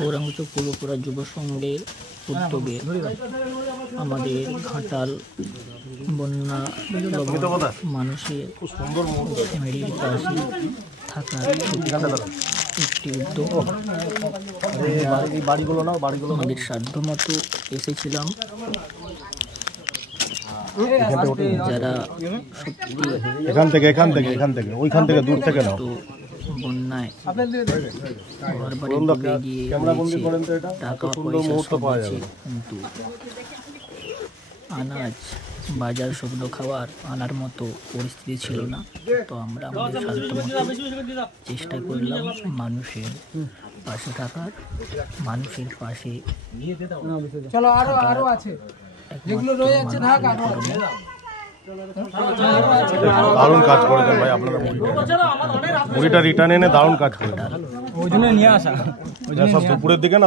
গৌরাঙ্গ পৌরপুরা যুব সংঘের উদ্যোগে আমাদের ঘাটাল বন্যা মানুষের ফ্যামিলির পাশে থাকার একটি উদ্যোগ। আমাদের সাধ্যমতো এসেছিলাম, যারা সত্যি এখান থেকে ওইখান থেকে দূর থেকে নাও। বন্যায় ঘর বাড়ি ডুবে গিয়ে টাকা পয়সা সব আছে, কিন্তু আনাজ বাজার শুকনো খাবার আনার মতো পরিস্থিতি ছিল না। তো আমরা আমাদের সাধ্যমতো চেষ্টা করলাম মানুষের পাশে থাকার, মানুষের পাশে দারুণ কাজ করেছেন ভাই আপনারা, মুড়িটা রিটার্ন এনে দারুণ কাজ করেছেন। ওই জন্য নিয়ে আসা, সব দুপুরের দিকে না।